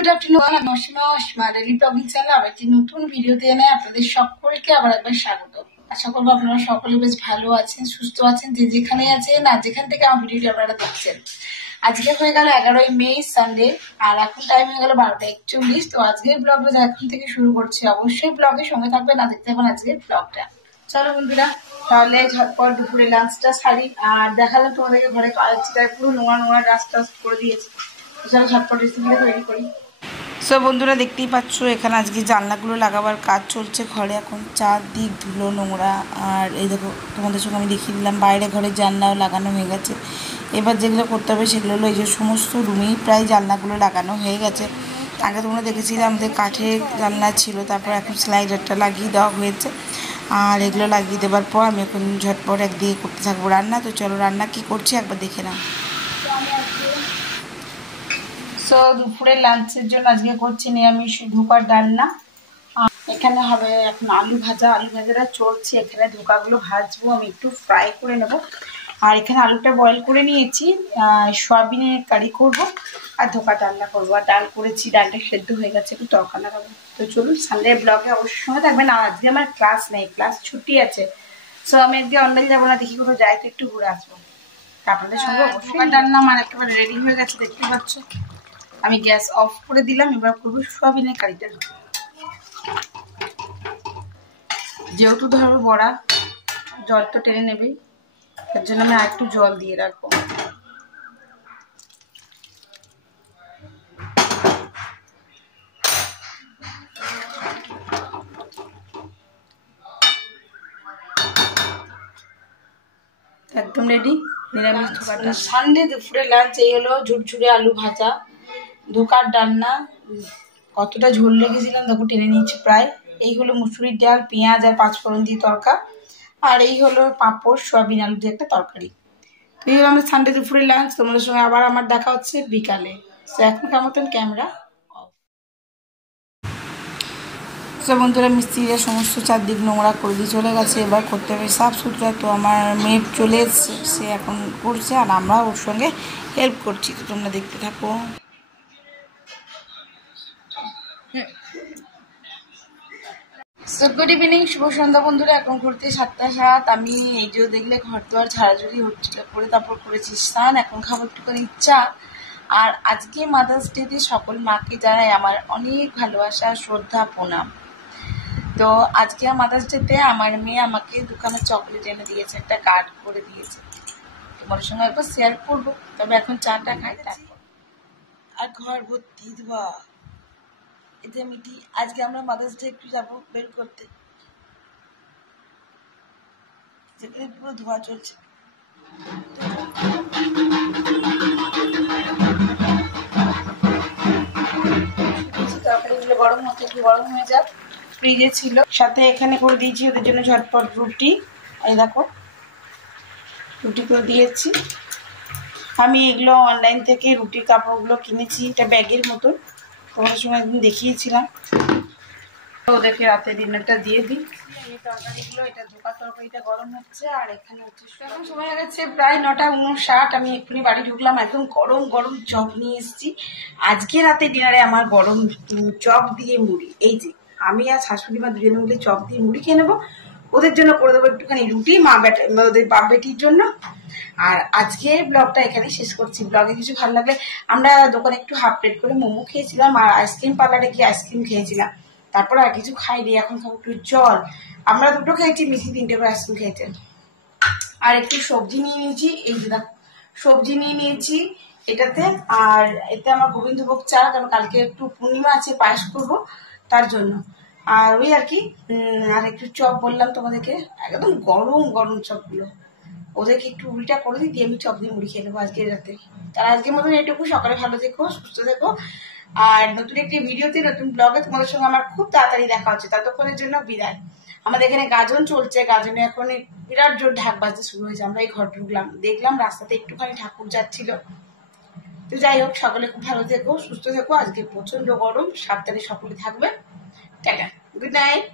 Good afternoon, আমি Asima Asima daily blogging চ্যানেলে আবার একটি নতুন ভিডিওতে এনে আপনাদের সকলকে আবার একবার স্বাগত। আশা করবো আপনারা সকলে বেশ ভালো আছেন, সুস্থ আছেন, যে যেখানে আছেন আর যেখান থেকে আমার ভিডিওটি আপনারা দেখছেন। আজকে হয়ে গেল 11ই মে সানডে, আর এখন টাইম হয়ে গেল 12:41। তো আজকের ব্লগটা এখন থেকে শুরু করছি। অবশ্যই ব্লগের সঙ্গে থাকবেন, না দেখতে পাবেন আজকের ব্লগটা। চলো বন্ধুরা, তাহলে ঝটপট দুপুরে লাঞ্চটা সারি। আর দেখালাম তোমাদেরকে ঘরে কালচিটায় পুরো নোংরা নোংরা ডাস্ট টাস্ট করে দিয়েছে। চলো ঝটপট রেসিপিটা তৈরি করি। সো বন্ধুরা, দেখতেই পাচ্ছ এখানে আজকে জানলাগুলো লাগাবার কাজ চলছে ঘরে। এখন চারদিক ধুলো নোংরা। আর এই দেখো, তোমাদের সঙ্গে আমি দেখিয়ে দিলাম বাইরে ঘরের জানলাও লাগানো হয়ে গেছে। এবার যেগুলো করতে হবে সেগুলো হলো এই যে সমস্ত রুমেই প্রায় জানলাগুলো লাগানো হয়ে গেছে। আগে তোমরা দেখেছিলে আমাদের কাঠের জানলা ছিল, তারপর এখন স্লাইডারটা লাগিয়ে দেওয়া হয়েছে। আর এগুলো লাগিয়ে দেওয়ার পর আমি এখন ঝটপট একদিকে করতে থাকবো রান্না। তো চলো রান্না কি করছি একবার দেখে নাও। সো দুপুরের লাঞ্চের জন্য আজকে করছি নিরামিষ ধোকার ডালনা। এখানে হবে এখন আলু ভাজা। আলু ভাজাটা চলছে, এখানে ধোকাগুলো ভাজবো, আমি একটু ফ্রাই করে নেব। আর এখানে আলুটা বয়েল করে নিয়েছি, সয়াবিনের কারি করব আর ধোকা ডালনা করবো। আর ডাল করেছি, ডালটা সেদ্ধ হয়ে গেছে, একটু তরকা লাগাবো। তো চলুন, সানডে ব্লগে অবশ্যই সঙ্গে থাকবেন। আর আজকে আমার ক্লাস নেই, ক্লাস ছুটি আছে। সো আমি একদিন অনলাইন যাবো না, দেখি কোথাও যাই, তো একটু ঘুরে আসবো আপনাদের সঙ্গে। ধোকা ডালনা আমার একেবারে রেডি হয়ে গেছে, দেখতে পাচ্ছ। আমি গ্যাস অফ করে দিলাম, এবার করবো সয়াবিনের কারিটা। যেহেতু ধরো বড়া জল তো টেনে নেবেই, তার জন্য আমি আরেকটু জল দিয়ে রাখবো। একদম রেডি নিরামিষ ধোকাটা। সানডে দুপুরে লাঞ্চ এই হলো ঝুরঝুরে আলু ভাজা, ধোকার ডালনা। কতটা ঝোল রেখেছিলাম দেখো, টেনে নিয়েছি প্রায়। এই হলো মুসুরির ডাল, পেঁয়াজ আর পাঁচফোড়ন দিয়ে তরকা। আর এই হলো পাঁপড়, সয়াবিন আলু দিয়ে একটা তরকারি। তো এই হলো আমাদের সানডে দুপুরে লাঞ্চ। তোমাদের সঙ্গে আবার আমার দেখা হচ্ছে বিকালে। তো এখনকার মতন ক্যামেরা অফ। তো বন্ধুরা, মিস্ত্রিরা সমস্ত চারদিক নোংরা করে দিয়ে চলে গেছে, এবার করতে হবে সাফ সুতরা। তো আমার মেয়ে চলে এসছে, সে এখন করছে আর আমরা ওর সঙ্গে হেল্প করছি। তো তোমরা দেখতে থাকো। গুড ইভিনিং, শুভ সন্ধ্যা বন্ধুরা। এখন ঘুরতে 7:07। আমি এই যে দেখলে ঘর দোয়ার ঝাড়াঝুড়ি করে তারপর করেছি স্নান। এখন খাবো একটুখানি চা। আর আজকে মাদার্স ডেতে সকল মাকে জানাই আমার অনেক ভালোবাসা, শ্রদ্ধা, প্রণাম। তো আজকে মাদার্স ডেতে আমার মেয়ে আমাকে দুখানা চকলেট এনে দিয়েছে, একটা কার্ড করে দিয়েছে। তোমার সঙ্গে একবার শেয়ার করবো, তবে এখন চাটা খাই তারপর। আর ঘর ভর্তি ধোয়া। এতে মিটি আজকে আমরা মাদার্স ডে একটু যাবো বের করতে, যেখানে পুরো ধোয়া চলছে। তরকারিগুলো গরম হতে একটু গরম হয়ে যাক, ফ্রিজে ছিল। সাথে এখানে করে দিয়েছি ওদের জন্য ঝটপট রুটি। এই দেখো, রুটি করে দিয়েছি। আমি এগুলো অনলাইন থেকে রুটির কাপড়গুলো কিনেছি, এটা ব্যাগের মতন, তোমাদের সঙ্গে একদিন দেখিয়েছিলাম। ওদেরকে রাতে ডিনারটা দিয়ে দিই। এই তরকারিগুলো, এটা ধোকা তরকারিটা গরম হচ্ছে। আর এখানে হচ্ছে এখন সময় হয়ে গেছে প্রায় 9:59। আমি এক্ষুনি বাড়ি ঢুকলাম, একদম গরম গরম চপ নিয়ে এসেছি। আজকে রাতে ডিনারে আমার গরম চপ দিয়ে মুড়ি। এই যে আমি আর শাশুড়ি মা দুজনে মিলে চপ দিয়ে মুড়ি খেয়ে নেবো। ওদের জন্য করে দেবো একটুখানি রুটি, ওদের বাপ বেটির জন্য। আর আজকে ব্লগটা এখানে শেষ করছি। ব্লগে কিছু ভালো লাগলে, আমরা দোকানে একটু হাফ প্লেট করে মোমো খেয়েছিলাম, আর আইসক্রিম পার্লারে গিয়ে আইসক্রিম খেয়েছিলাম। তারপর আর কিছু খাইনি, এখন খাবো একটু জল। আমরা দুটো খেয়েছি, মিঠি 3টে করে আইসক্রিম খেয়েছেন। আর একটু সবজি নিয়ে নিয়েছি, এই যে দেখো সবজি নিয়ে নিয়েছি এটাতে। আর এতে আমার গোবিন্দভোগ চা, কারণ কালকে একটু পূর্ণিমা আছে, পায়েস করবো তার জন্য। আর ওই আর কি, আর একটু চপ বললাম তোমাদেরকে, একদম গরম গরম চপগুলো। ওদেরকে একটু উল্টা করে দিয়ে আমি চপ দিয়ে মুড়ি খেয়ে নেবো আজকের রাতে। তার আজকের মতন এটুকু। সকালে ভালো থেকো, সুস্থ থেকো। আর নতুন একটি ভিডিওতে, নতুন ব্লগে তোমাদের সঙ্গে আমার খুব তাড়াতাড়ি দেখা হচ্ছে। ততক্ষণের জন্য বিদায়। আমাদের এখানে গাজন চলছে, গাজনে এখন বিরাট জোর ঢাক বাজতে শুরু হয়েছে। আমরা এই ঘর ঢুকলাম, দেখলাম রাস্তাতে একটুখানি ঠাকুর যাচ্ছিল। তো যাই হোক, সকলে খুব ভালো থেকো, সুস্থ থেকো। আজকে প্রচন্ড গরম, সাবধানে সকলে থাকবে। Tata, good night.